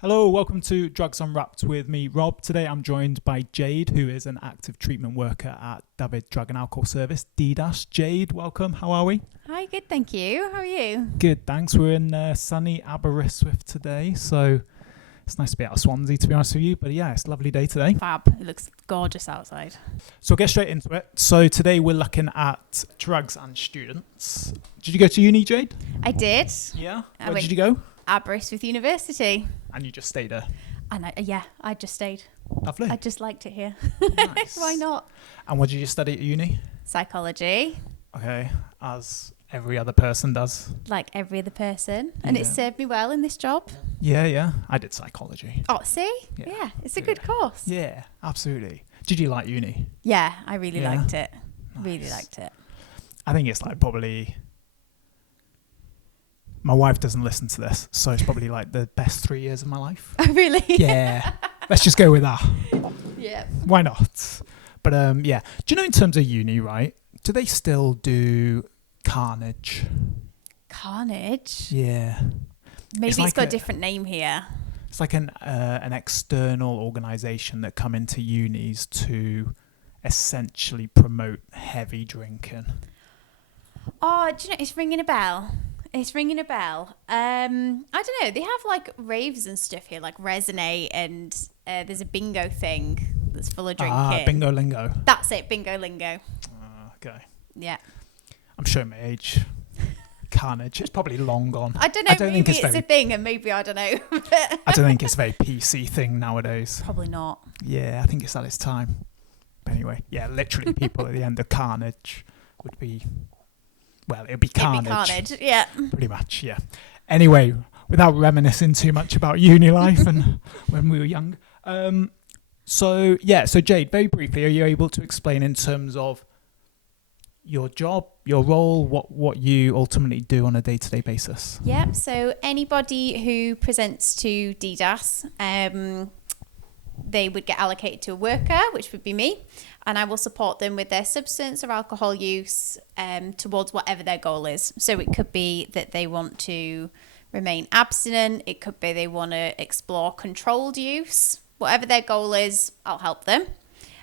Hello, welcome to Drugs Unwrapped with me, Rob. Today I'm joined by Jade, who is an active treatment worker at Dyfed Drug and Alcohol Service, DDAS. Jade, welcome. How are we? Hi, good, thank you. How are you? Good, thanks. We're in sunny Aberystwyth today, so it's nice to be out of Swansea, to be honest with you. But yeah, it's a lovely day today. Fab. It looks gorgeous outside. So we'll get straight into it. So today we're looking at drugs and students. Did you go to uni, Jade? I did. Yeah. Where did you go? Aberystwyth University. And you just stayed there? And I just stayed. Lovely. I just liked it here. Nice. Why not? And what did you study at uni? Psychology. Okay, as every other person does. Like every other person. And it served me well in this job. Yeah. I did psychology. Oh, see? Yeah, it's a good course. Yeah, absolutely. Did you like uni? Yeah, I really Yeah. liked it. Nice. Really liked it. I think it's like probably... My wife doesn't listen to this, so it's probably like the best 3 years of my life. Oh, really? Yeah. Let's just go with that. Yeah. Why not? But yeah. Do you know in terms of uni, right? Do they still do carnage? Carnage? Yeah. Maybe It's it's like got a different name here. It's like an external organisation that come into unis to essentially promote heavy drinking. Oh, do you know, it's ringing a bell. It's ringing a bell. I don't know. They have like raves and stuff here, like Resonate, and there's a bingo thing that's full of drinking. Ah, bingo lingo. That's it, bingo lingo. Okay. Yeah. I'm showing my age. Carnage. It's probably long gone. I don't know. Maybe think it's a thing, and maybe I don't know. I don't think it's a very PC thing nowadays. Probably not. Yeah, I think it's at its time. But anyway, yeah, literally people at the end of carnage would be... Well, it'd be carnage. It'd be carnage, yeah. Pretty much, yeah. Anyway, without reminiscing too much about uni life and when we were young. So Jade, very briefly, are you able to explain in terms of your job, your role, what you ultimately do on a day-to-day basis? Yep. So anybody who presents to DDAS, they would get allocated to a worker, which would be me, and I will support them with their substance or alcohol use towards whatever their goal is. So it could be that they want to remain abstinent. It could be they want to explore controlled use. Whatever their goal is, I'll help them.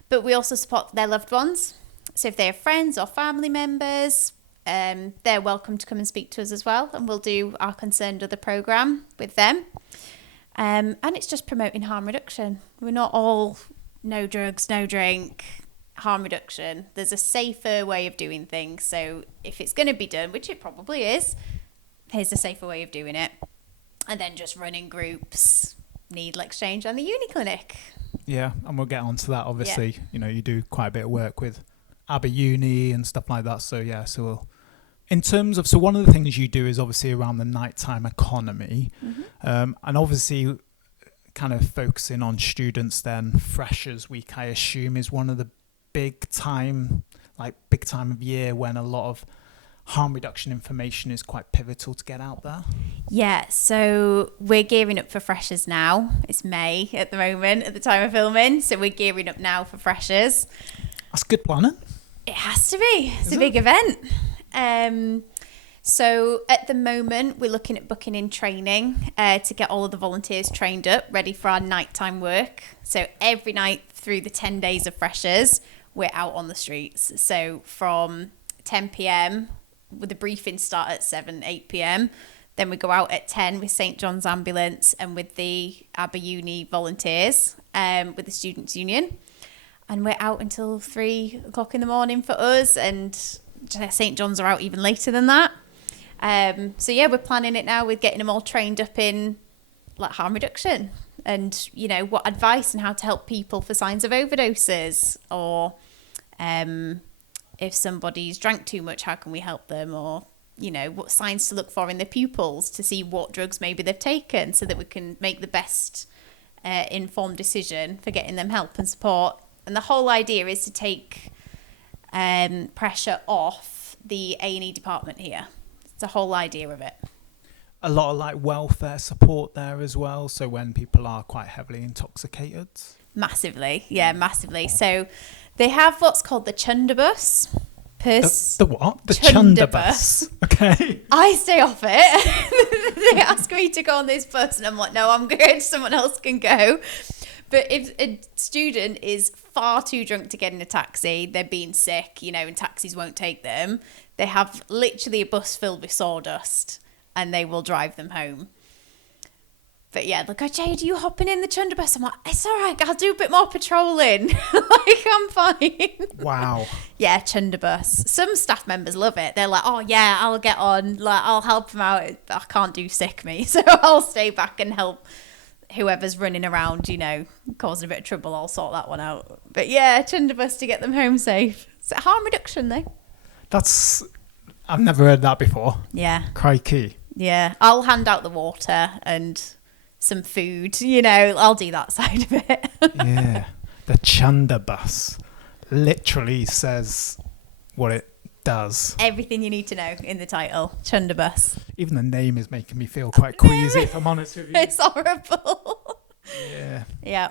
But we also support their loved ones. So if they have friends or family members, they're welcome to come and speak to us as well. And we'll do our Concerned Other programme with them. And it's just promoting harm reduction. We're not all no drugs, no drink, harm reduction. There's a safer way of doing things. So if it's going to be done, which it probably is, here's a safer way of doing it. And then just running groups, needle exchange and the uni clinic. Yeah, and we'll get onto that. Obviously, you know, you do quite a bit of work with Aber Uni and stuff like that. So yeah, so we'll... In terms of, so one of the things you do is obviously around the nighttime economy, and obviously kind of focusing on students then, Freshers Week, I assume, is one of the big time of year when a lot of harm reduction information is quite pivotal to get out there. Yeah, so we're gearing up for Freshers now. It's May at the moment, at the time of filming, so we're gearing up now for Freshers. That's good planning. It has to be. It's a big event. So at the moment, we're looking at booking in training to get all of the volunteers trained up, ready for our nighttime work. So every night through the 10 days of Freshers, we're out on the streets. So from 10 p.m, with the briefings start at 8 p.m, then we go out at 10 with St. John's Ambulance and with the Aber Uni volunteers, with the Students' Union. And we're out until 3 o'clock in the morning for us, and St. John's are out even later than that. So yeah, we're planning it now with getting them all trained up in like harm reduction and, you know, what advice and how to help people for signs of overdoses, or if somebody's drank too much, how can we help them, or, you know, what signs to look for in their pupils to see what drugs maybe they've taken, so that we can make the best informed decision for getting them help and support. And the whole idea is to take pressure off the A&E department here. It's the whole idea of it. A lot of like welfare support there as well. So when people are quite heavily intoxicated. Massively. Yeah, massively. So they have what's called the Chunder bus The what? The Chunder Chundabus. Okay. I stay off it. They ask me to go on this bus and I'm like, no, I'm good. Someone else can go. But if a student is far too drunk to get in a taxi, they're being sick, and taxis won't take them, they have literally a bus filled with sawdust and they will drive them home. But yeah, they'll go, Jade, are you hopping in the Chunder bus? I'm like, it's all right, I'll do a bit more patrolling. I'm fine. Wow. Yeah, Chunder bus. Some staff members love it. They're like, oh yeah, I'll get on. Like, I'll help them out. I can't do sick me, so I'll stay back and help whoever's running around, causing a bit of trouble. I'll sort that one out. But yeah, Chunder bus to get them home safe. It's a harm reduction though. I've never heard that before. Yeah. Crikey. Yeah, I'll hand out the water and some food, I'll do that side of it. Yeah. The Chunder bus literally says what it does. Everything you need to know in the title, Chunder bus. Even the name is making me feel quite queasy, if I'm honest with you. It's horrible. Yeah. Yeah.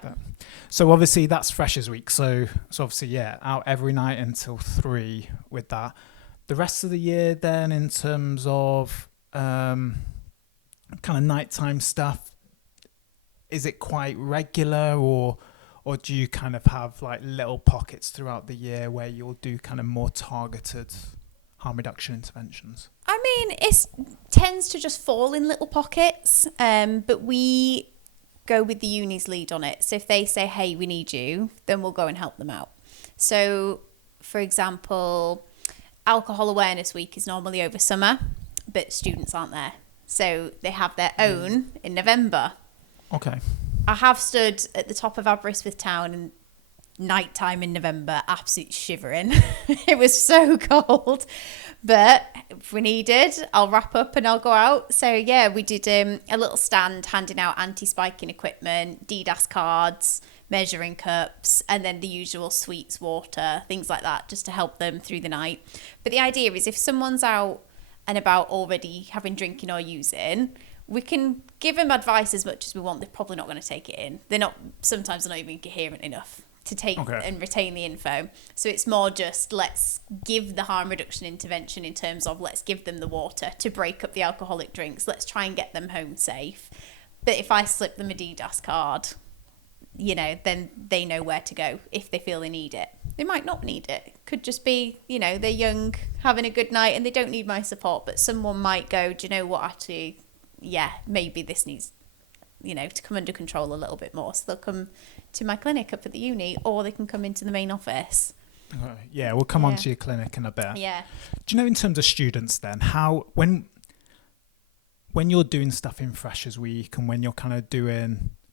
So obviously that's Freshers Week. So obviously, yeah, out every night until 3 with that. The rest of the year then, in terms of kind of nighttime stuff, is it quite regular or do you kind of have like little pockets throughout the year where you'll do kind of more targeted harm reduction interventions? I mean, it tends to just fall in little pockets, but we go with the uni's lead on it. So if they say, hey, we need you, then we'll go and help them out. So, for example, Alcohol Awareness Week is normally over summer, but students aren't there. So they have their own in November. Okay. I have stood at the top of Aberystwyth town in nighttime in November, absolutely shivering. It was so cold. But if we needed, I'll wrap up and I'll go out. So yeah, we did a little stand handing out anti-spiking equipment, DDAS cards, measuring cups, and then the usual sweets, water, things like that, just to help them through the night. But the idea is if someone's out and about already having drinking or using, we can give them advice as much as we want. They're probably not going to take it in. Sometimes they're not even coherent enough to take and retain the info. So it's more just let's give the harm reduction intervention in terms of let's give them the water to break up the alcoholic drinks. Let's try and get them home safe. But if I slip them a DDAS card, then they know where to go if they feel they need it. They might not need it. Could just be, they're young, having a good night and they don't need my support. But someone might go, do you know what, actually, yeah, maybe this needs, to come under control a little bit more. So they'll come to my clinic up at the uni or they can come into the main office. Yeah, we'll come on to your clinic in a bit. Yeah. Do you know in terms of students then, how, when you're doing stuff in Freshers Week and when you're kind of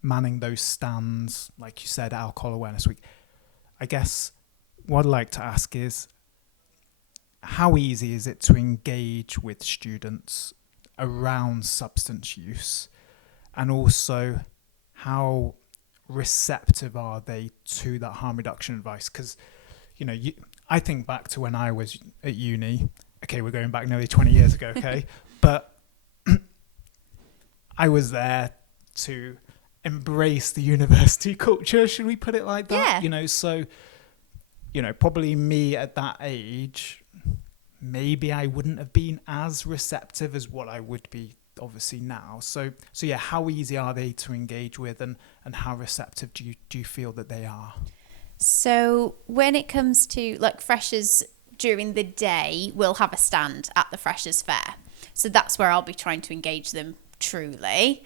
manning those stands, like you said, Alcohol Awareness Week, I guess what I'd like to ask is how easy is it to engage with students around substance use, and also how receptive are they to that harm reduction advice? Because I think back to when I was at uni. Okay, we're going back nearly 20 years ago. Okay, but I was there to embrace the university culture, should we put it like that? Yeah. So probably me at that age, maybe I wouldn't have been as receptive as what I would be obviously now. So yeah, how easy are they to engage with and how receptive do you feel that they are? So when it comes to like freshers during the day, we'll have a stand at the Freshers Fair. So that's where I'll be trying to engage them truly.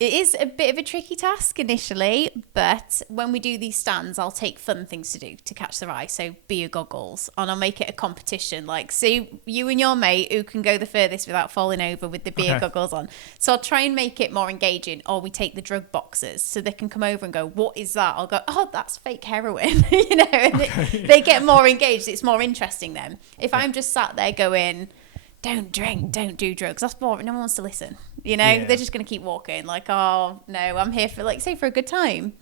It is a bit of a tricky task initially, but when we do these stands, I'll take fun things to do to catch their eye. So beer goggles, and I'll make it a competition. Like, see you and your mate who can go the furthest without falling over with the beer goggles on. So I'll try and make it more engaging. Or we take the drug boxes so they can come over and go, what is that? I'll go, oh, that's fake heroin. And they get more engaged. It's more interesting then. If I'm just sat there going, don't drink, don't do drugs, that's boring. No one wants to listen. They're just going to keep walking like, oh no, I'm here for for a good time.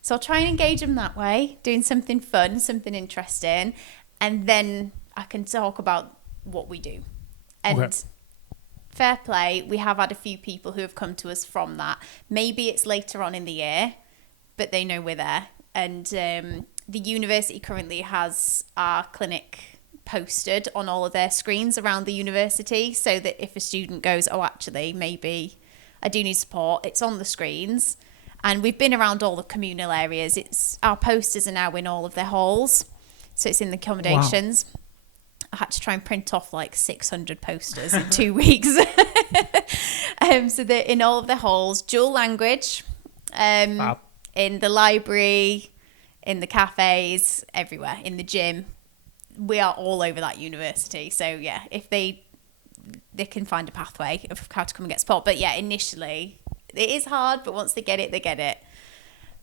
So I'll try and engage them that way, doing something fun, something interesting, and then I can talk about what we do. And fair play, we have had a few people who have come to us from that. Maybe it's later on in the year, but they know we're there. And the university currently has our clinic posted on all of their screens around the university, so that if a student goes, oh, actually, maybe I do need support, it's on the screens. And we've been around all the communal areas. Our posters are now in all of their halls, so it's in the accommodations. Wow. I had to try and print off like 600 posters in 2 weeks. So they're in all of the halls, dual language, Wow. in the library, in the cafes, everywhere, in the gym. We are all over that university. So yeah, if they can find a pathway of how to come and get support. But yeah, initially it is hard, but once they get it, they get it.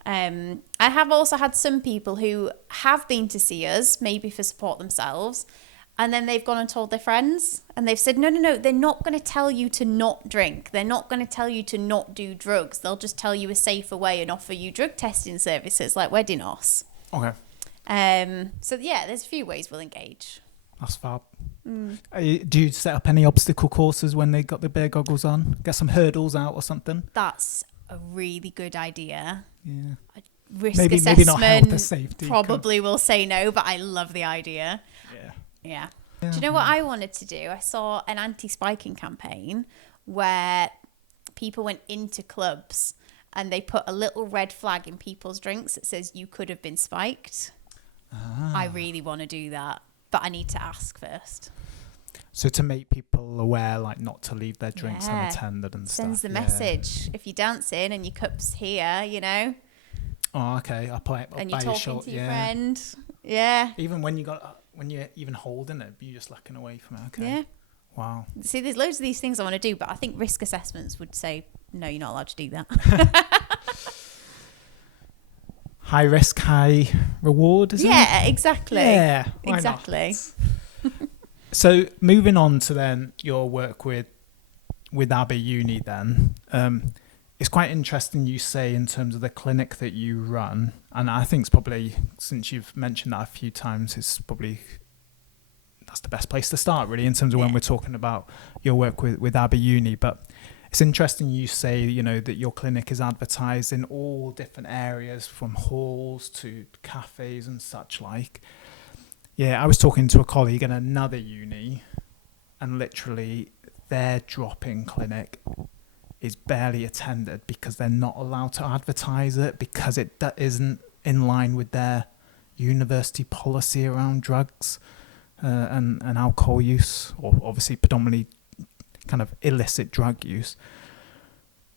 I have also had some people who have been to see us, maybe for support themselves, and then they've gone and told their friends, and they've said, no, they're not going to tell you to not drink. They're not going to tell you to not do drugs. They'll just tell you a safer way and offer you drug testing services like Wedding Us. Okay. So yeah, there's a few ways we'll engage. That's fab. Do you set up any obstacle courses when they got the bear goggles on? Get some hurdles out or something? That's a really good idea. Yeah. Risk maybe not health and safety. Probably will say no, but I love the idea. Yeah. Do you know what I wanted to do? I saw an anti-spiking campaign where people went into clubs and they put a little red flag in people's drinks that says you could have been spiked. I really want to do that, but I need to ask first. So to make people aware, like not to leave their drinks unattended and stuff. Sends the message. If you're dancing and your cup's here, you know. Oh, okay. I'll and you're talking to your friend. Yeah. Even when you're even holding it, you're just looking away from it. Okay. Yeah. Wow. See, there's loads of these things I want to do, but I think risk assessments would say, no, you're not allowed to do that. High risk, high reward, isn't it? Yeah, exactly. Yeah. Why exactly. So moving on to then your work with Abbey Uni then, it's quite interesting you say in terms of the clinic that you run, and I think it's probably, since you've mentioned that a few times, that's the best place to start really in terms of when we're talking about your work with Abbey Uni. But it's interesting you say, you know, that your clinic is advertised in all different areas from halls to cafes and such like. Yeah, I was talking to a colleague in another uni, and literally their drop-in clinic is barely attended because they're not allowed to advertise it because that isn't in line with their university policy around drugs and alcohol use, or obviously predominantly kind of illicit drug use.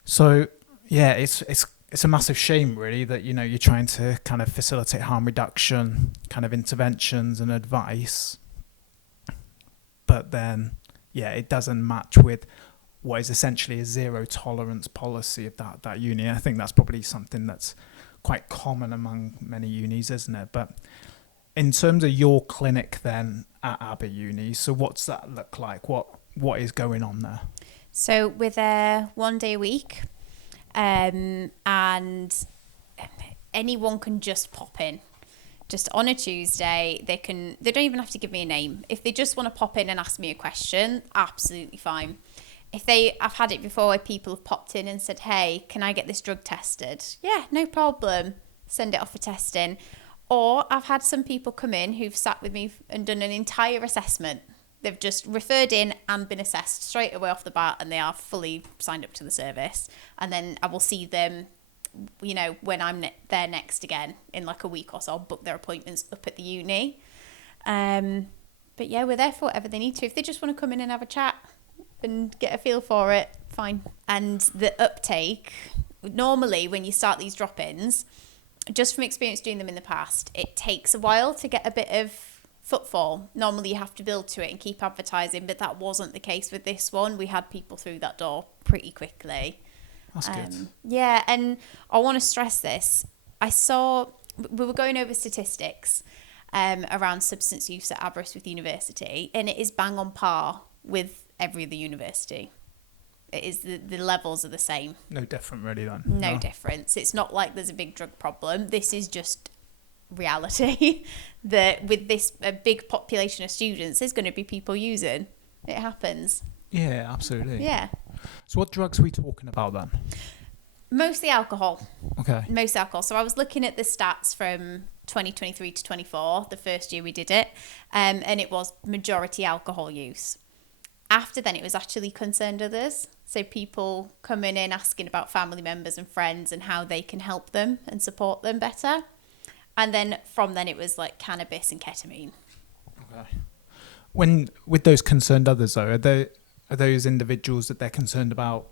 So yeah, it's a massive shame really that, you know, you're trying to kind of facilitate harm reduction kind of interventions and advice, but then yeah, it doesn't match with what is essentially a zero tolerance policy of that uni. I think that's probably something that's quite common among many unis, isn't it? But in terms of your clinic then at Abbey Uni, so what's that look like? What is going on there? So we're there 1 day a week, and anyone can just pop in. Just on a Tuesday, they don't even have to give me a name. If they just want to pop in and ask me a question, absolutely fine. I've had it before where people have popped in and said, hey, can I get this drug tested? Yeah, no problem. Send it off for testing. Or I've had some people come in who've sat with me and done an entire assessment. They've just referred in and been assessed straight away off the bat, and they are fully signed up to the service. And then I will see them, you know, when I'm there next again in like a week or so. I'll book their appointments up at the uni. But yeah, we're there for whatever they need to. If they just want to come in and have a chat and get a feel for it, fine. And the uptake, normally when you start these drop-ins, just from experience doing them in the past, it takes a while to get a bit of footfall. Normally you have to build to it and keep advertising, but that wasn't the case with this one. We had people through that door pretty quickly. That's good. Yeah, and I want to stress this. We were going over statistics around substance use at Aberystwyth University, and it is bang on par with every other university. It is the levels are the same. No different really then. No difference. It's not like there's a big drug problem. This is just reality that with this a big population of students, there's going to be people using. It happens. Yeah, absolutely. Yeah. So what drugs are we talking about then? Mostly alcohol. Okay. Most alcohol. So I was looking at the stats from 2023 to 24, the first year we did it, and it was majority alcohol use. After then, it was actually concerned others. So people coming in asking about family members and friends and how they can help them and support them better. And then from then, it was like cannabis and ketamine. Okay. When with those concerned others though, are those individuals that they're concerned about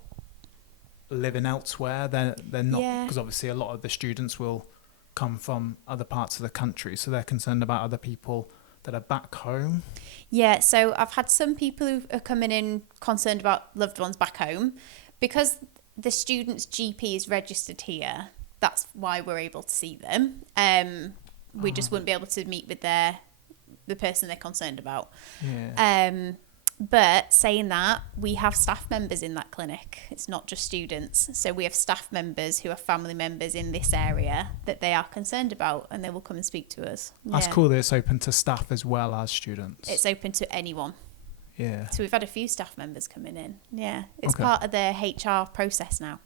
living elsewhere? They're not, because obviously a lot of the students will come from other parts of the country, so they're concerned about other people that are back home. Yeah, so I've had some people who are coming in concerned about loved ones back home. Because the student's GP is registered here, that's why we're able to see them. We just wouldn't be able to meet with the person they're concerned about. Yeah. But saying that, we have staff members in that clinic. It's not just students. So we have staff members who are family members in this area that they are concerned about, and they will come and speak to us. That's cool that it's open to staff as well as students. It's open to anyone. Yeah. So we've had a few staff members coming in. Yeah. It's Okay. part of the HR process now.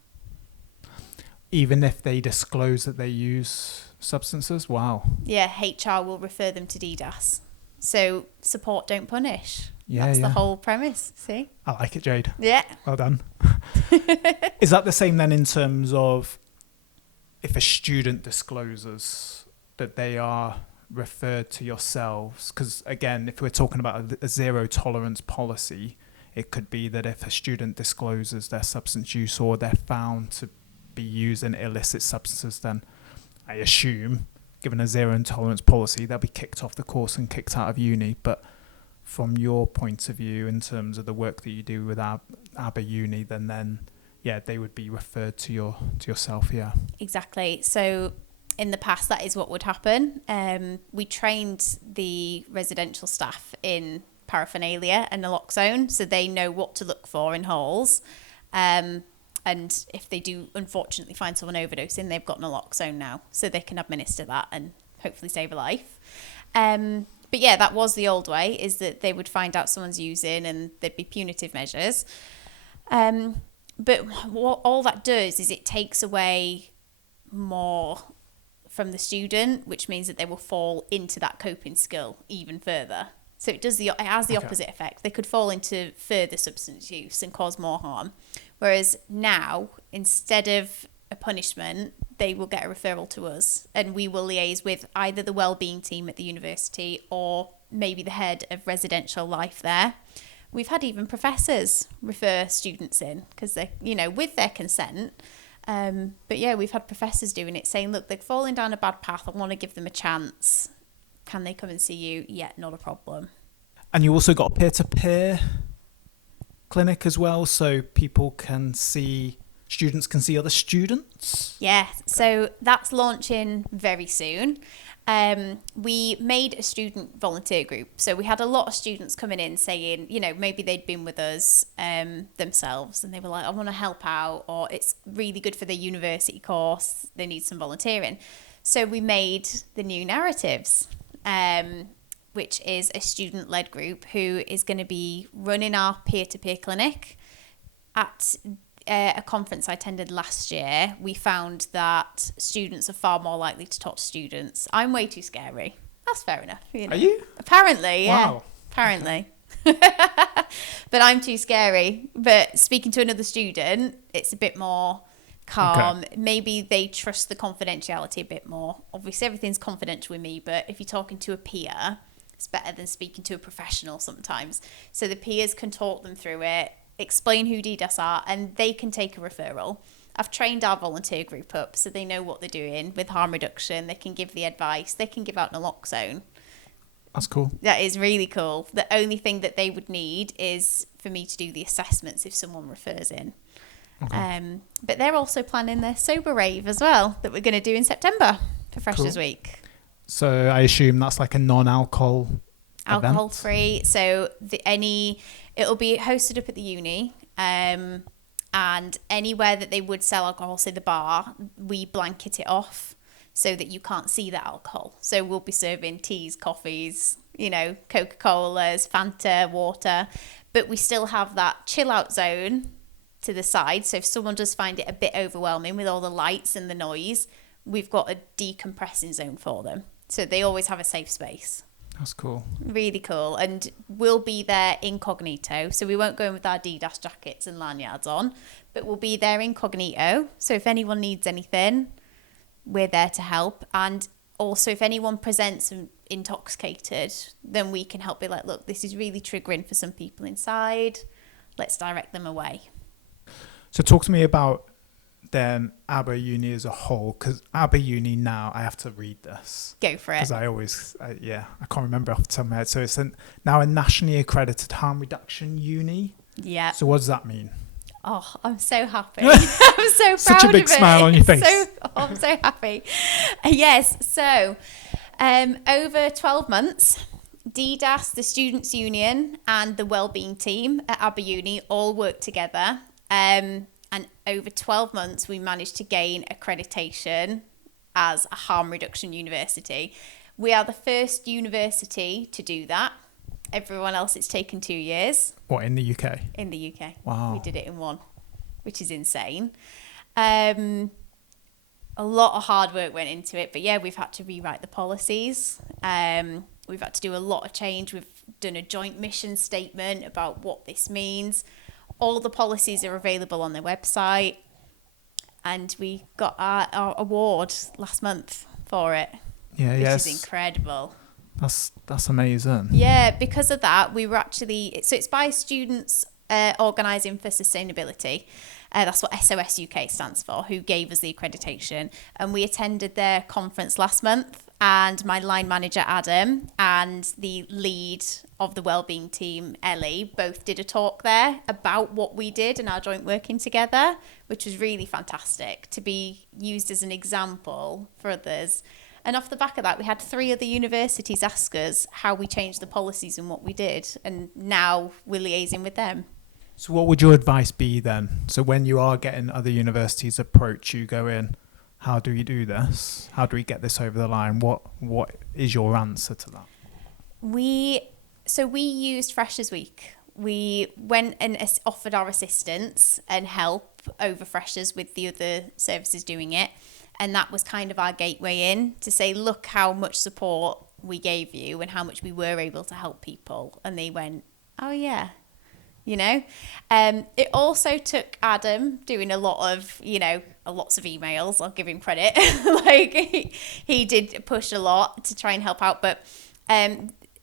Even if they disclose that they use substances? Wow. Yeah, HR will refer them to DDAS. So support, don't punish. Yeah, That's yeah. the whole premise. See? I like it, Jade. Yeah. Well done. Is that the same then in terms of if a student discloses that they are referred to yourselves? Because again, if we're talking about a zero tolerance policy, it could be that if a student discloses their substance use or they're found to be using illicit substances, then I assume, given a zero intolerance policy, they'll be kicked off the course and kicked out of uni. But from your point of view, in terms of the work that you do with Aber Uni, then yeah, they would be referred to yourself. Yeah. Exactly. So in the past, that is what would happen. We trained the residential staff in paraphernalia and naloxone, so they know what to look for in halls. And if they do unfortunately find someone overdosing, they've got naloxone now, so they can administer that and hopefully save a life. But yeah, that was the old way, is that they would find out someone's using and there'd be punitive measures. But what all that does is it takes away more from the student, which means that they will fall into that coping skill even further. So it has the opposite effect. They could fall into further substance use and cause more harm. Whereas now, instead of a punishment, they will get a referral to us, and we will liaise with either the wellbeing team at the university or maybe the head of residential life there. We've had even professors refer students in because they, with their consent. But yeah, we've had professors doing it, saying, look, they're falling down a bad path. I want to give them a chance. Can they come and see you? Yeah, not a problem. And you also got a peer-to-peer clinic as well, so students can see other students? Yeah, so that's launching very soon. We made a student volunteer group. So we had a lot of students coming in saying, maybe they'd been with us themselves and they were like, I want to help out, or it's really good for their university course, they need some volunteering. So we made the New Narratives, which is a student-led group who is going to be running our peer-to-peer clinic. At a conference I attended last year, we found that students are far more likely to talk to students. I'm way too scary. That's fair enough. Are you? Apparently, yeah. Wow. Apparently. But I'm too scary. But speaking to another student, it's a bit more calm. Okay. Maybe they trust the confidentiality a bit more. Obviously, everything's confidential with me, but if you're talking to a peer, it's better than speaking to a professional sometimes. So the peers can talk them through it, explain who DDAS are, and they can take a referral. I've trained our volunteer group up so they know what they're doing with harm reduction. They can give the advice. They can give out naloxone. That's cool. That is really cool. The only thing that they would need is for me to do the assessments if someone refers in. Okay. But they're also planning their sober rave as well that we're going to do in September for Freshers Week. So I assume that's like a non-alcohol alcohol event? free. So it'll be hosted up at the uni, and anywhere that they would sell alcohol, say the bar, we blanket it off so that you can't see the alcohol. So we'll be serving teas, coffees, Coca-Colas, Fanta, water, but we still have that chill out zone to the side. So if someone does find it a bit overwhelming with all the lights and the noise, we've got a decompressing zone for them. So they always have a safe space. That's cool. Really cool. And we'll be there incognito. So we won't go in with our DDAS jackets and lanyards on, but we'll be there incognito. So if anyone needs anything, we're there to help. And also if anyone presents intoxicated, then we can help be like, look, this is really triggering for some people inside. Let's direct them away. So talk to me about then Aber Uni as a whole, because Aber Uni now, I have to read this. Go for it. Because I can't remember off the top of my head. So it's now a nationally accredited harm reduction uni. Yeah. So what does that mean? Oh, I'm so happy. I'm so proud Such a big of it. smile on your face. I'm so happy. Yes. So over 12 months, DDAS, the Students' Union, and the Wellbeing team at Aber Uni all worked together. And over 12 months, we managed to gain accreditation as a harm reduction university. We are the first university to do that. Everyone else, it's taken 2 years. What, in the UK? In the UK. Wow. We did it in one, which is insane. A lot of hard work went into it, but yeah, we've had to rewrite the policies. We've had to do a lot of change. We've done a joint mission statement about what this means. All the policies are available on their website, and we got our award last month for it. Yeah, which is incredible. That's amazing. Yeah, because of that, we were actually, so it's by Students Organising for Sustainability. That's what SOS UK stands for, who gave us the accreditation. And we attended their conference last month, and my line manager, Adam, and the lead of the wellbeing team, Ellie, both did a talk there about what we did and our joint working together, which was really fantastic to be used as an example for others. And off the back of that, we had 3 other universities ask us how we changed the policies and what we did. And now we're liaising with them. So what would your advice be then? So when you are getting other universities approach you, go in, how do we do this? How do we get this over the line? What is your answer to that? We used Freshers Week. We went and offered our assistance and help over Freshers with the other services doing it. And that was kind of our gateway in to say, look how much support we gave you and how much we were able to help people. And they went, oh yeah, you know. It also took Adam doing lots of emails. I'll give him credit. Like he did push a lot to try and help out. But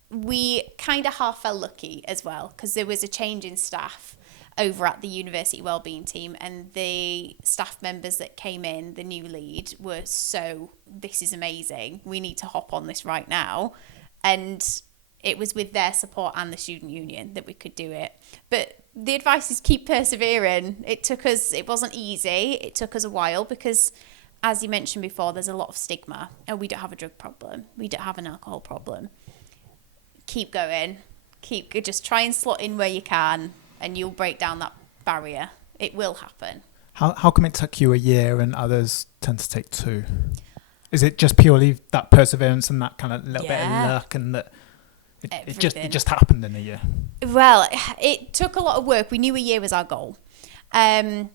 we kind of half fell lucky as well, because there was a change in staff over at the university wellbeing team, and the staff members that came in, the new lead, were this is amazing, we need to hop on this right now. And it was with their support and the student union that we could do it. But the advice is keep persevering. It wasn't easy, it took us a while, because as you mentioned before, there's a lot of stigma. Oh, we don't have a drug problem, we don't have an alcohol problem. Keep going, just try and slot in where you can, and you'll break down that barrier. It will happen. How come it took you a year and others tend to take 2? Is it just purely that perseverance and that kind of little bit of luck, and that it just happened in a year? Well, it took a lot of work. We knew a year was our goal. And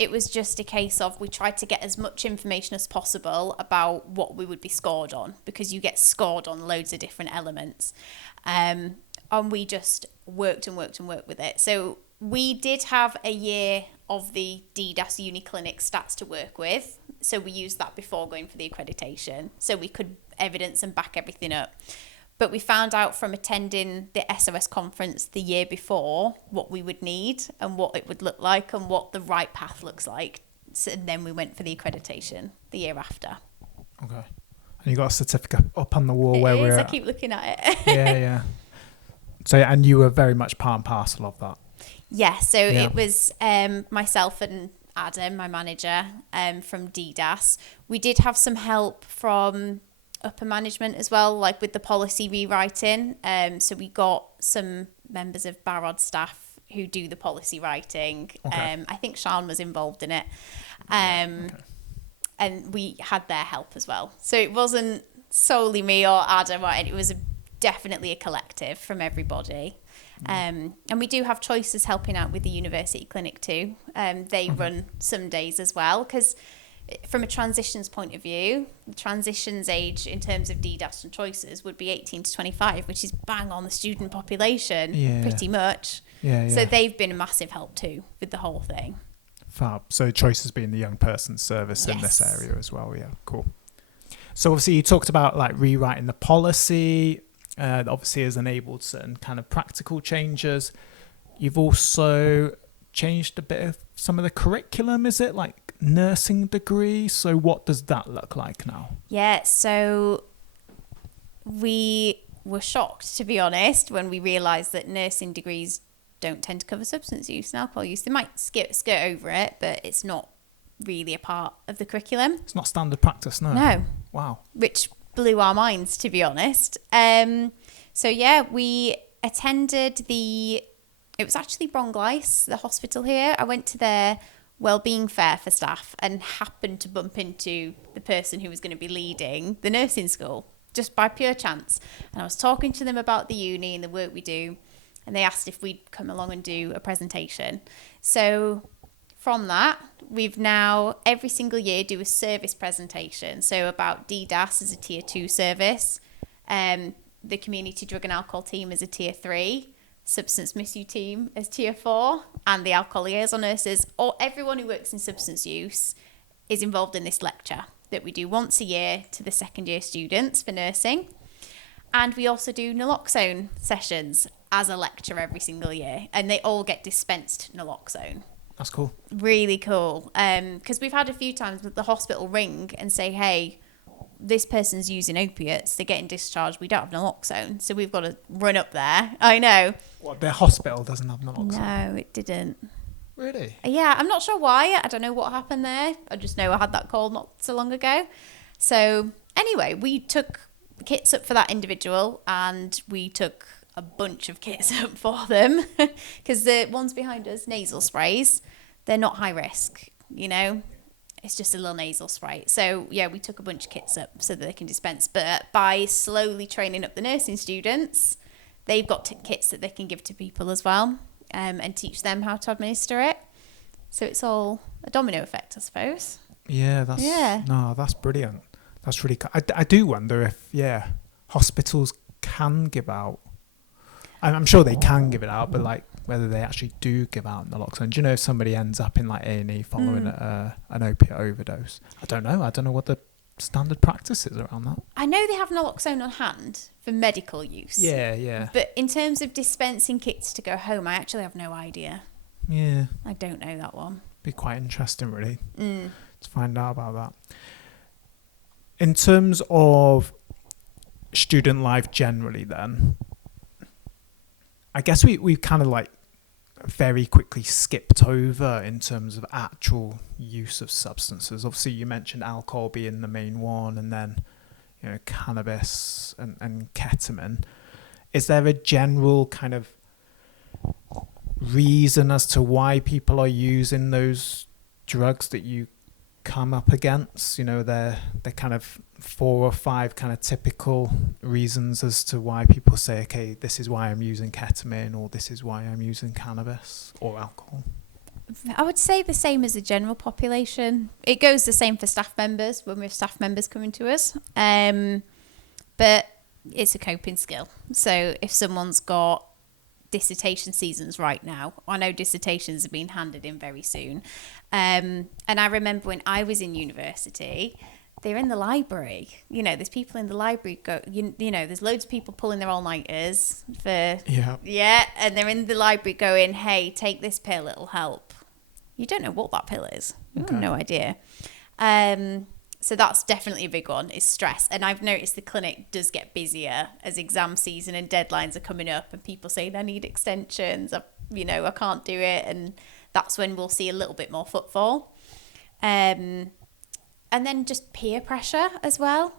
it was just a case of, we tried to get as much information as possible about what we would be scored on, because you get scored on loads of different elements. And we just worked with it. So we did have a year of the DDAS Uni Clinic stats to work with. So we used that before going for the accreditation, so we could evidence and back everything up. But we found out from attending the SOS conference the year before what we would need and what it would look like and what the right path looks like. So, and then we went for the accreditation the year after. Okay. And you got a certificate up on the wall where we're at. I keep looking at it. Yeah. So, and you were very much part and parcel of that. Yeah, so it was myself and Adam, my manager, from DDAS. We did have some help from upper management as well, like with the policy rewriting. So we got some members of Barod staff who do the policy writing. Okay. I think Sean was involved in it. And we had their help as well. So it wasn't solely me or Adam, it was definitely a collective from everybody. And we do have choices helping out with the university clinic too. They run some days as well, because from a transitions point of view, the transitions age in terms of DDAS and choices would be 18 to 25, which is bang on the student population, pretty much. So they've been a massive help too with the whole thing. Fab. So choices being the young person service in this area as well. Yeah, cool. So obviously you talked about like rewriting the policy, obviously has enabled certain kind of practical changes. You've also changed a bit of some of the curriculum, is it? Like nursing degree. So what does that look like now? Yeah, so we were shocked, to be honest, when we realised that nursing degrees don't tend to cover substance use and alcohol use. They might skirt over it, but it's not really a part of the curriculum. It's not standard practice, no. No. Wow. Which blew our minds, to be honest. So yeah, we attended it was actually Bronglice, the hospital here. I went to their wellbeing fair for staff and happened to bump into the person who was going to be leading the nursing school, just by pure chance. And I was talking to them about the uni and the work we do, and they asked if we'd come along and do a presentation. So from that, we've now every single year do a service presentation. So about DDAS as a tier 2 service, the community drug and alcohol team as a tier 3, substance misuse team as tier 4, and the alcohol liaison nurses, or everyone who works in substance use is involved in this lecture that we do once a year to the second year students for nursing. And we also do naloxone sessions as a lecture every single year, and they all get dispensed naloxone. That's cool. Really cool. Because we've had a few times with the hospital ring and say, hey, this person's using opiates, they're getting discharged, we don't have naloxone, so we've got to run up there. I know. What, their hospital doesn't have naloxone? No, it didn't. Really? Yeah, I'm not sure why. I don't know what happened there. I just know I had that call not so long ago. So anyway, we took the kits up for that individual, and we took a bunch of kits up for them, because the ones behind us, nasal sprays, they're not high risk, you know. It's just a little nasal spray. So yeah, we took a bunch of kits up so that they can dispense. But by slowly training up the nursing students, they've got kits that they can give to people as well, and teach them how to administer it. So it's all a domino effect, I suppose. Yeah, that's brilliant. That's really cool. I do wonder if, hospitals can give out. I'm sure they can give it out, but like whether they actually do give out naloxone. Do you know if somebody ends up in like A&E following an opiate overdose? I don't know. I don't know what the standard practice is around that. I know they have naloxone on hand for medical use. Yeah. But in terms of dispensing kits to go home, I actually have no idea. Yeah. I don't know that one. Be quite interesting, really, to find out about that. In terms of student life generally, then, I guess we kind of like very quickly skipped over in terms of actual use of substances. Obviously, you mentioned alcohol being the main one, and then, you know, cannabis and ketamine. Is there a general kind of reason as to why people are using those drugs that you come up against? You know, they're kind of 4 or 5 kind of typical reasons as to why people say, okay, this is why I'm using ketamine, or this is why I'm using cannabis or alcohol. I would say the same as the general population. It goes the same for staff members when we have staff members coming to us. But it's a coping skill. So if someone's got dissertation seasons right now, I know dissertations are being handed in very soon. And I remember when I was in university, they're in the library. You know, there's people in the library you know, there's loads of people pulling their all-nighters for... Yeah, and they're in the library going, hey, take this pill, it'll help. You don't know what that pill is. You have no idea. So that's definitely a big one, is stress. And I've noticed the clinic does get busier as exam season and deadlines are coming up, and people saying, I need extensions, I can't do it. And that's when we'll see a little bit more footfall. And then just peer pressure as well.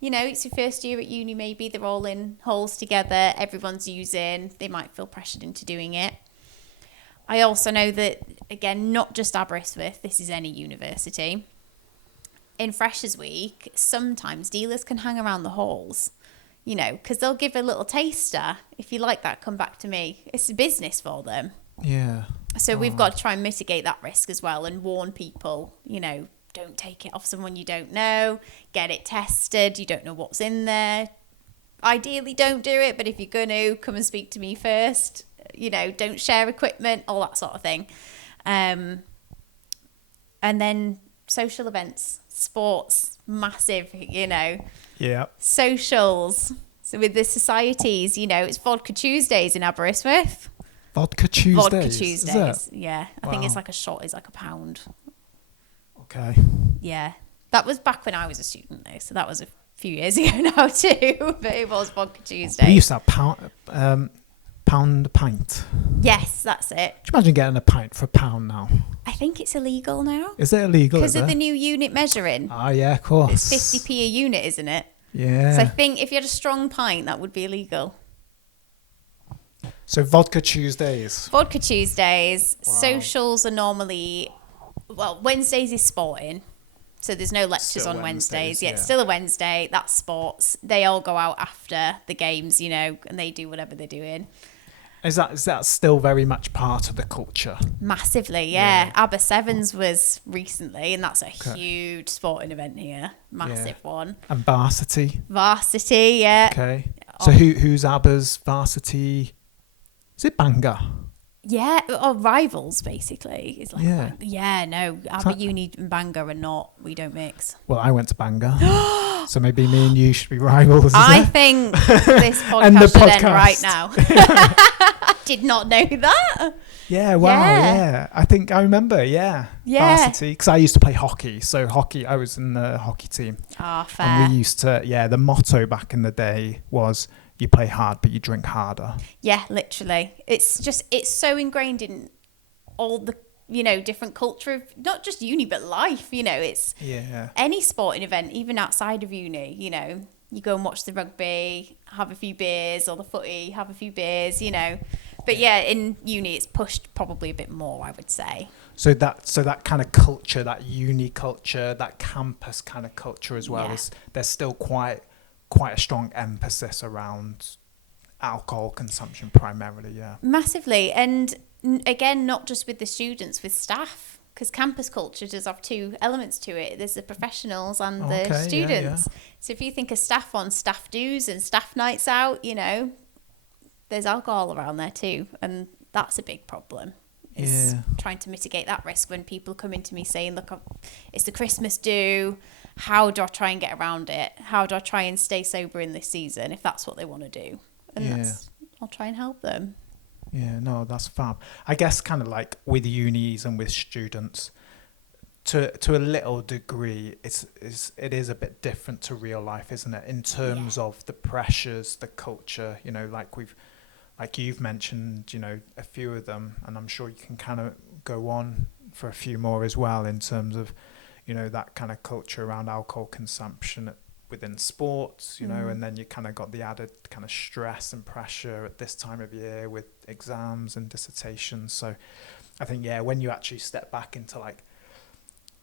You know, it's your first year at uni, maybe they're all in halls together, everyone's using, they might feel pressured into doing it. I also know that, again, not just Aberystwyth, this is any university. In Freshers Week, sometimes dealers can hang around the halls. you know, because they'll give a little taster. If you like that, come back to me. It's a business for them. Yeah. So we've got to try and mitigate that risk as well and warn people, you know, don't take it off someone you don't know, get it tested, you don't know what's in there. Ideally, don't do it, but if you're going to, come and speak to me first. You know, don't share equipment, all that sort of thing. And then social events, sports, massive, you know. Yeah. Socials. So with the societies, you know, it's Vodka Tuesdays in Aberystwyth. Vodka Tuesdays? Vodka Is Tuesdays, it? yeah. I think it's like a shot is like £1. Okay. Yeah. That was back when I was a student though, so that was a few years ago now too, but it was Vodka Tuesday. We used to have pound a pint. Yes, that's it. Could you imagine getting a pint for £1 now? I think it's illegal now. Is it illegal? Because of the new unit measuring. Ah, yeah, of course. It's 50p a unit, isn't it? Yeah. So I think if you had a strong pint, that would be illegal. So Vodka Tuesdays. Vodka Tuesdays. Wow. Socials are normally, well, Wednesdays is sporting. So there's no lectures Still on Wednesdays. Wednesdays, Yeah, it's still a Wednesday. That's sports. They all go out after the games, you know, and they do whatever they're doing. Is that still very much part of the culture? Massively, yeah. Aber Sevens was recently, and that's a Okay. huge sporting event here. Massive one. And varsity. Varsity, yeah. Okay. So who's ABBA's varsity? Is it Bangor? Yeah, or rivals basically. It's like Yeah. yeah, no. Aber Uni and Bangor are not. We don't mix. Well, I went to Bangor. So maybe me and you should be rivals. I think this End the podcast should end podcast. right now. I did not know that. Yeah, wow, yeah. I think I remember, yeah. Varsity. Because I used to play hockey. So hockey, I was in the hockey team. Ah, fair. And we used to, the motto back in the day was you play hard, but you drink harder. Yeah, literally. It's so ingrained in all the, you know, different culture of not just uni, but life, you know, it's any sporting event, even outside of uni, you know, you go and watch the rugby, have a few beers, or the footy, have a few beers, you know. But yeah, in uni, it's pushed probably a bit more, I would say. So that kind of culture, that uni culture, that campus kind of culture as well, there's still quite a strong emphasis around alcohol consumption primarily, yeah. Massively. And again, not just with the students, with staff, because campus culture does have two elements to it. There's the professionals and the students. Yeah. So if you think of staff on staff dues and staff nights out, you know, there's alcohol around there too. And that's a big problem. Is trying to mitigate that risk when people come into me saying, look, it's the Christmas do. How do I try and get around it? How do I try and stay sober in this season if that's what they want to do? And I'll try and help them. Yeah, no, that's fab. I guess kind of like with unis and with students, to a little degree, it is a bit different to real life, isn't it? In terms of the pressures, the culture, you know, like you've mentioned, you know, a few of them, and I'm sure you can kind of go on for a few more as well in terms of, you know, that kind of culture around alcohol consumption within sports, you know, and then you kind of got the added kind of stress and pressure at this time of year with exams and dissertations. So I think, when you actually step back into like,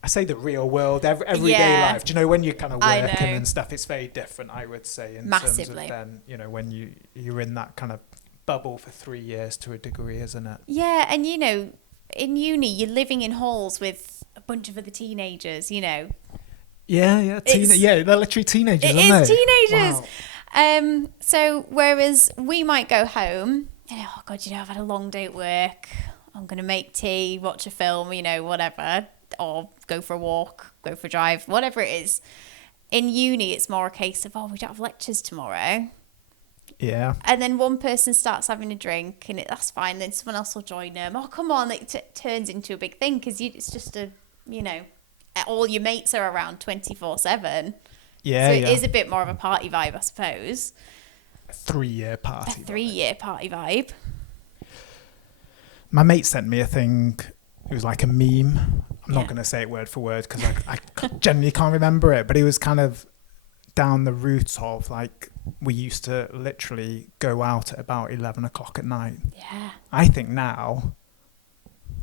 I say the real world, everyday life, do you know, when you're kind of working and stuff, it's very different, I would say, in terms of then, you know, when you're in that kind of bubble for 3 years to a degree, isn't it? Yeah, and you know, in uni, you're living in halls with a bunch of other teenagers, you know. Yeah, they're literally teenagers, aren't they? It is teenagers. Wow. So whereas we might go home, oh God, you know, I've had a long day at work. I'm going to make tea, watch a film, you know, whatever, or go for a walk, go for a drive, whatever it is. In uni, it's more a case of, we don't have lectures tomorrow. Yeah. And then one person starts having a drink and that's fine. Then someone else will join them. Oh, come on. It turns into a big thing because it's just all your mates are around 24/7. Yeah. So it is a bit more of a party vibe, I suppose. A 3-year party. A 3-year party vibe. My mate sent me a thing. It was like a meme. I'm not going to say it word for word because I genuinely can't remember it. But it was kind of down the route of like, we used to literally go out at about 11 o'clock at night. Yeah. I think now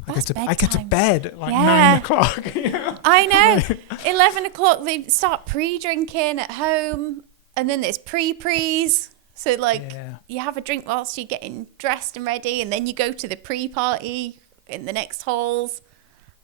I get to bed at like 9 o'clock. You know? I know. 11 o'clock, they start pre-drinking at home. And then there's pre-prees. So like Yeah. you have a drink whilst you're getting dressed and ready, and then you go to the pre-party in the next halls,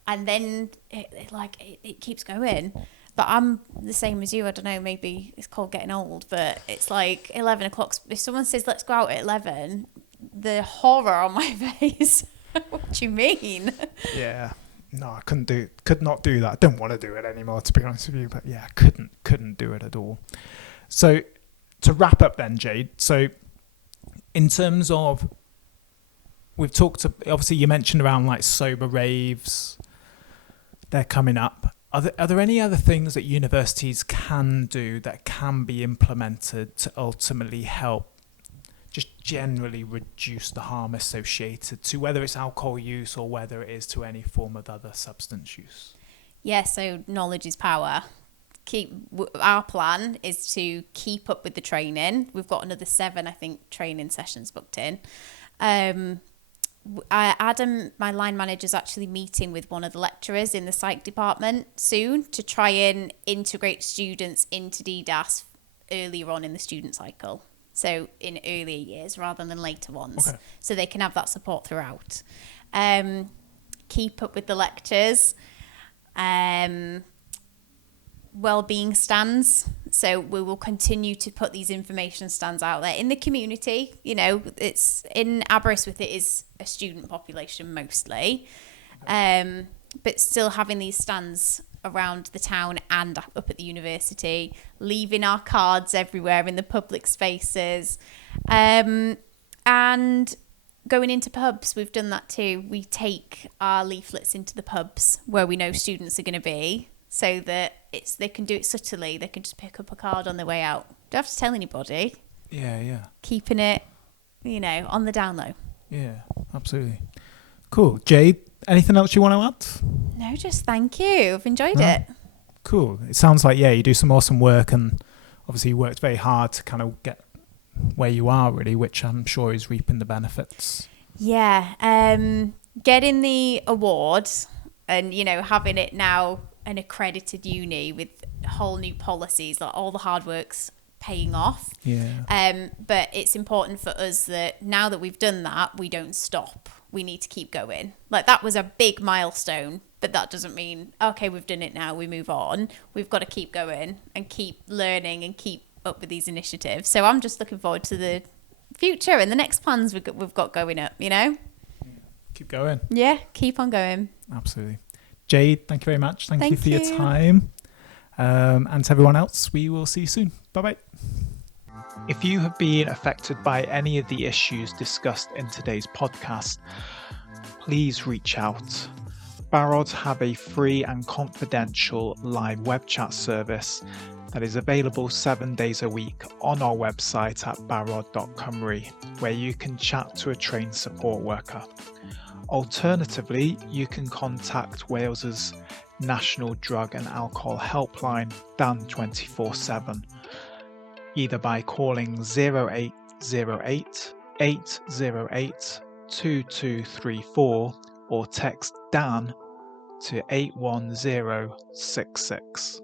and then it keeps going. But I'm the same as you. I don't know, maybe it's called getting old, but it's like 11 o'clock. If someone says, let's go out at 11, the horror on my face. What do you mean? Yeah. No, I could not do that. I don't want to do it anymore, to be honest with you. But yeah, couldn't do it at all. So to wrap up then, Jade. So in terms of, we've talked, obviously you mentioned around like sober raves, they're coming up. Are there any other things that universities can do that can be implemented to ultimately help just generally reduce the harm associated to whether it's alcohol use or whether it is to any form of other substance use? Yeah, so knowledge is power. Our plan is to keep up with the training. We've got another 7, I think, training sessions booked in. Adam, my line manager, is actually meeting with one of the lecturers in the psych department soon to try and integrate students into DDAS earlier on in the student cycle. So in earlier years rather than later ones. Okay. So they can have that support throughout. Keep up with the lectures. Wellbeing stands. So we will continue to put these information stands out there in the community. You know, it's in Aberystwyth, it is a student population mostly. But still having these stands around the town and up at the university, leaving our cards everywhere in the public spaces, and going into pubs. We've done that too. We take our leaflets into the pubs where we know students are going to be, so that they can do it subtly. They can just pick up a card on their way out. Don't have to tell anybody. Yeah. Keeping it, on the down low. Yeah, absolutely. Cool. Jade, anything else you want to add? No, just thank you. I've enjoyed it. Cool. It sounds like, you do some awesome work, and obviously you worked very hard to kind of get where you are, really, which I'm sure is reaping the benefits. Yeah. Getting the award and, having it now an accredited uni with whole new policies, like all the hard work's paying off. Yeah. But it's important for us that now that we've done that, we don't stop. We need to keep going. Like, that was a big milestone, but that doesn't mean, okay, we've done it now, we move on. We've got to keep going and keep learning and keep up with these initiatives. So I'm just looking forward to the future and the next plans we've got going up, Keep going. Yeah, keep on going. Absolutely. Jade, thank you very much. Thank you for your time. And to everyone else, we will see you soon. Bye-bye. If you have been affected by any of the issues discussed in today's podcast, please reach out. Barod have a free and confidential live web chat service that is available 7 days a week on our website at barod.cymru, where you can chat to a trained support worker. Alternatively, you can contact Wales's National Drug and Alcohol Helpline, Dan 24/7, either by calling 0808 808 2234 or text Dan to 81066.